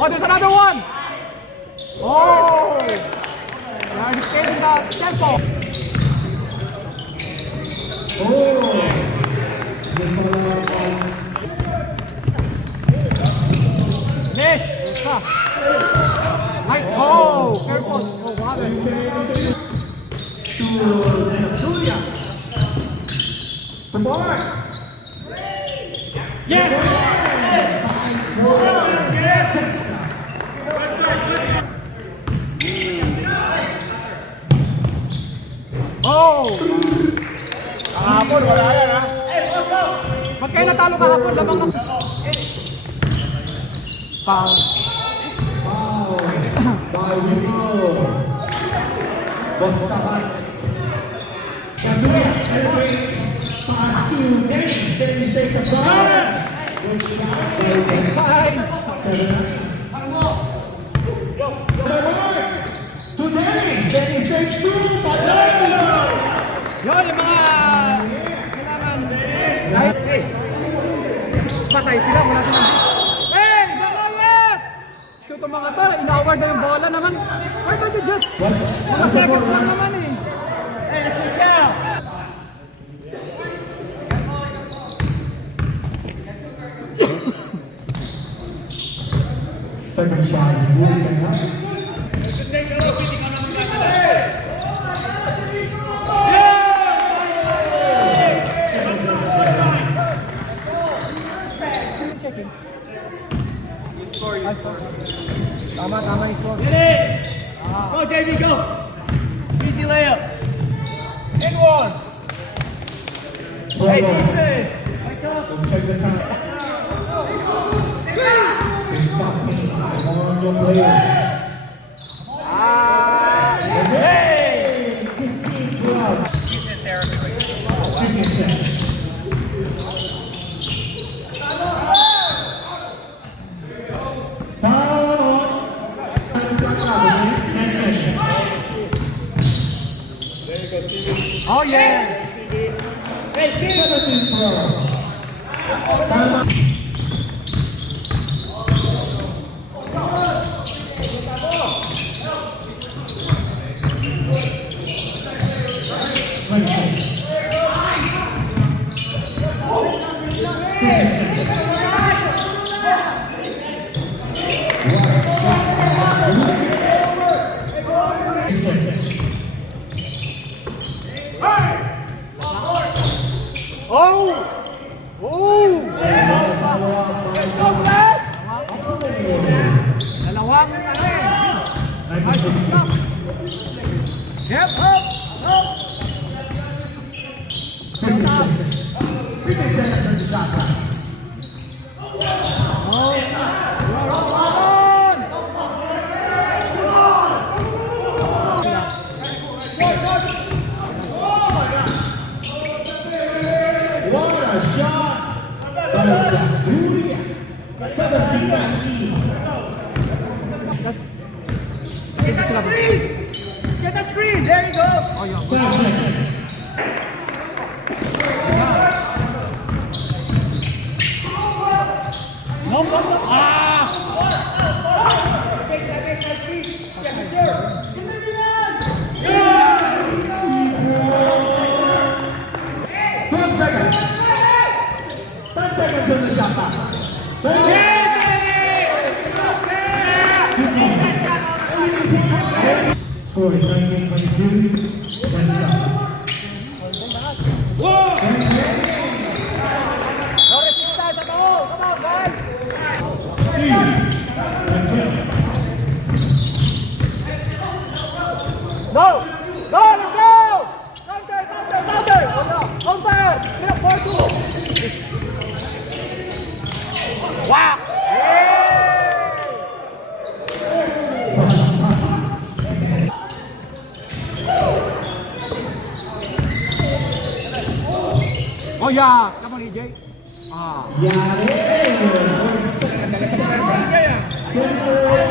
Oh, there's another one. Oh, they're getting the tempo. Miss. Ay, oh, careful. Oh, what happened? Julia. The board. Yes. Oh! Kahapon, wala yan ha? Magkaya natalo kahapon, lamang ang... Foul. Foul by Rico. Bostavan. Julia penetrates. Pass to Dennis. Dennis takes a foul. Good shot by Dennis. 7-9. To Dennis. Dennis takes two. But Yun, yung mga... Kailangan... Hey! Patay sila, wala sila. Hey! Gawawat! Ito mga to, ina-award na yung bola naman. Why don't you just... Mga seconds lang naman eh. Hey, let's check out! second shot is good. And up. Checking. Tama ni score. Go, JV, go! Easy layup. In one. Hey, defense. We'll check the time. On your players. And hey! 15-12. He's in there. 50 seconds. Oh yeah! Hey, 17-12. Oh! Oh! Dalawang ano eh. Ay, stop. Yep, up, up. 50 seconds. 50 seconds on the shot clock. Oh! You're on! What a shot by Julia. 17-19. Get the screen. There you go. Oh, yeah. 5 seconds. No, no, no. Ah! 12 seconds. 10 seconds on the shot clock. Score is 19-22. Let's go. No resistance at all. Come on, guys. Go! Go! Let's go! Counter! Counter! Counter! Counter! Get up, 4-2. Wow! Oh yeah! Come on, EJ. Ah. Yare! 4 seconds. 6 seconds. 24.